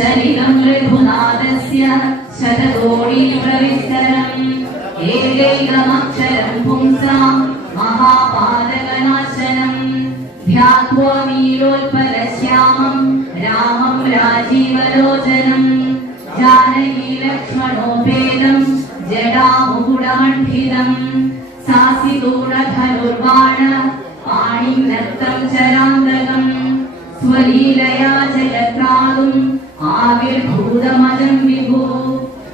ശരിതം രഘുനാഥസ്യ ശതകോടി പ്രവിസ്തരം ഏകൈകമക്ഷരം പുംസാം മഹാപാതകനാശനം. ധ്യാത്വാ നീലോത്പലശ്യാമം രാമം രാജീവലോചനം. ജാനകി ലക്ഷ്മണോപേതം ജടാമുകുടമണ്ഡിതം സാസിതൂണധനുർവാണ പാണിനത്തം ചരാന്തകം. സ്വലീലയാ ആവിർഭൂതമജം വിഭോ.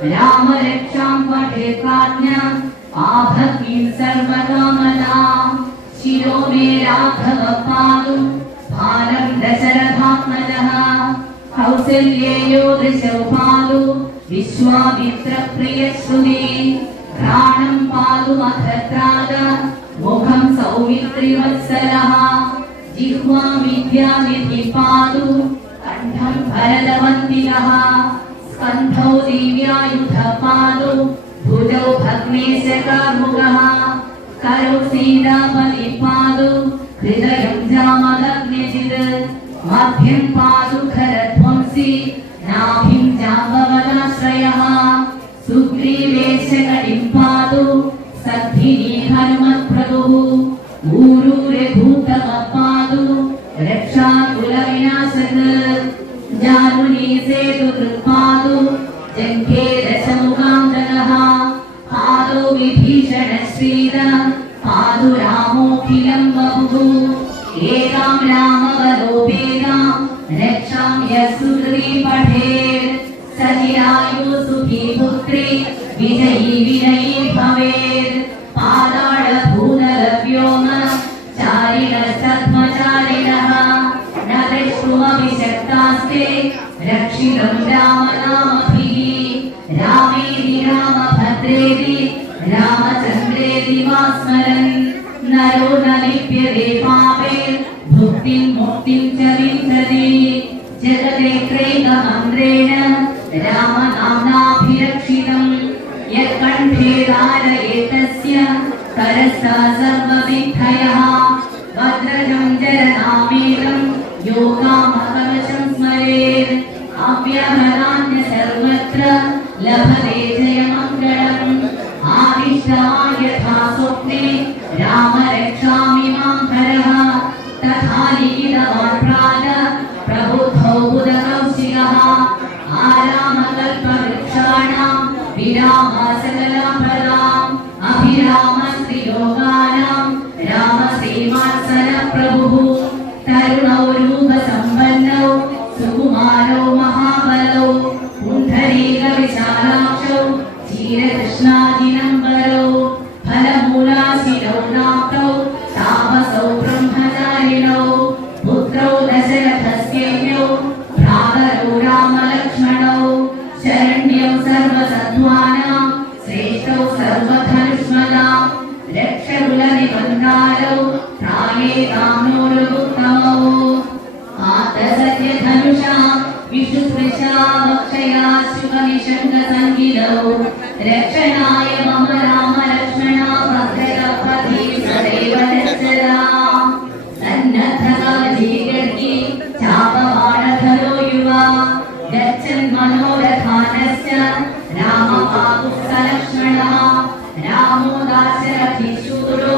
രാമരക്ഷാം പഠേത്രാജ്ഞ ആഭക്തിം സർവകാമനാ. ശിരോ മേ രാഘവ പാതു ഭാരം ദശരഥാത്മജഃ കൗസല്യേയോ ദൃശൗ പാദു. വിശ്വാമിത്രപ്രിയശ്രുതി ഘ്രാണം പാതു മധത്രാഗ മുഖം സൗമിത്രിവത്സലः. ജിഹ്വാ വിദ്യാനിധി പാദു. भरतवन्दिनः स्कन्धौ दिव्यायुधपादौ भुजौ भग्नेश्य कार्मुकः करौ सीतापतिपादौ हृदयं जामदग्निजित् मभ्यं पादु खरध्वंसि नाभिं जाम्बवदाश्रयः सुग्रीवेश कटिं पादु सद्भिः हनुमत्प्रभुः చేసేదు దృక్పాదు జంఘే దశముఖాంతరః పాదో విభీషణ శ్రీద పాదు రామోఖిలం బభు ఏకాం రామవలోపేన రక్షాం యసుగ్రీ పఠేత్. సచిరాయు సుఖీ పుత్రి విజయీ వినయీ భవేత్. పాదా हस्तास्ते रक्षितम् रामनामभिः। रामेदि रामभद्रेदि रामचन्द्रेदि वा स्मरन्। नरो न लिप्यते पापे भुक्तिम् मुक्तिम् च विन्दति जगदेत्रैकमन्त्रेण रामनाम्नाभिरक्षितम्। यत्कण्ठे धारयेतस्य यत् सर्वविद्धयः। राजं जन योगामः സർവത്ര ലഭതേ ജയമംഗളം ആദിശ്രായ സ്വപ്നെ രാമ രക്ഷാമി മാം ഹരഃ തഥാ ലിഖിതവാൻ പ്രാത പ്രബുദ്ധോ ബുധകൗശികഃ ആരാമകൽപവൃക്ഷാണാം വിരാമ സകലാം പരാം അഭിരാമസ്തി पुण्डरीकविशालाक्षौ क्षीरकृष्णादिनम्बरौ फलमूलाशिनौ नाक्तौ तापसौ ब्रह्मचारिणौ पुत्रौ दशरथस्येयौ भ्रातरौ रामलक्ष्मणौ शरण्यौ सर्वसत्त्वानां श्रेष्ठौ सर्वधनुष्मदां रक्षकुलनिबन्धारौ प्रायेताम्नोरुत्तमौ आतसत्यधनुषा രക്ഷനായ മമ രാമ ലക്ഷ്മണ ഭദ്രപതി സദൈവ രക്ഷരാം സന്നദ്ധകാലീകർത്തി ചാപവാണധരോ യുവ. ഗച്ഛൻ മനോരഥാനസ്യ രാമ പാകുസ്ഥ ലക്ഷ്മണ രാമോ ദാശരഥിശൂരോ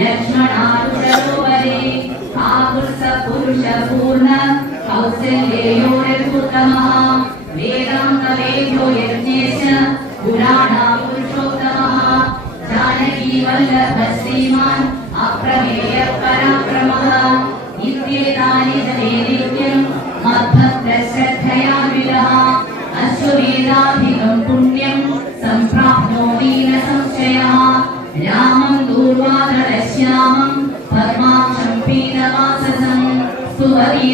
ലക്ഷ്മണാരുഷോ വരെ പാകുസ്ഥ പുരുഷ പൂർണ കൗസല്യോരത്ഭുതമഃ വേദാന്ത വേദ്യോ യജ്ഞേശ പുരാണ പുരുഷോത്തമഃ ജാനകി വല്ലഭ ശ്രീമാൻ അപ്രമേയ പരാക്രമഃ നിത്യേതാനി ജനേദിത്യം മദ്ഭക്ത ശ്രദ്ധയാ വിലഃ അശ്വമേധാധികം പുണ്യം സംപ്രാപ്നോതി ന സംശയഃ രാമം ദൂർവാദളശ്യാമം പരമാക്ഷം പീതവാസസം സുവതി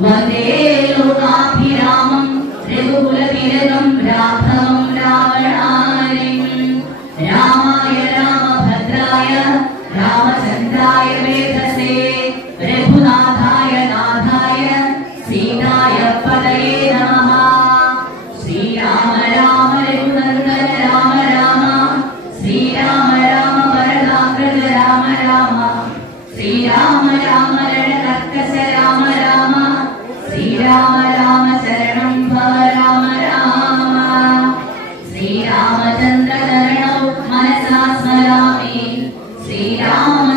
വന്ദേലോകാഭിരാമം രഘുകുലതിലകം രാഘവം രാവണായം രാമായ രാമഭദ്രായ രാമ Sri Ram.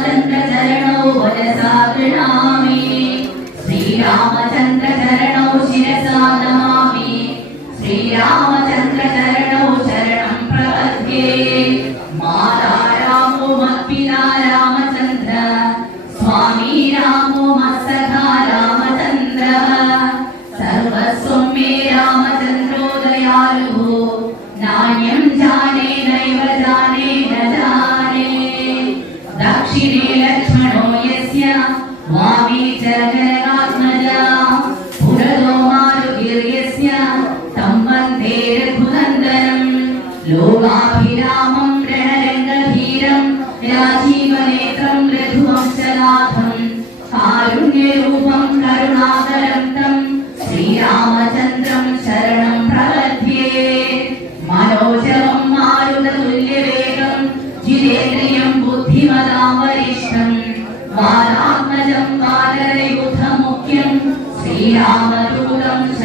शिवीलक्ष्मणो यस्य वामीचरणगणात्मजा पुरदो मारुगिर्यस्य तं वन्दे रघुनन्दनम् लोकाभिरामं रणरङ्गधीरं राजी Anak Tuhan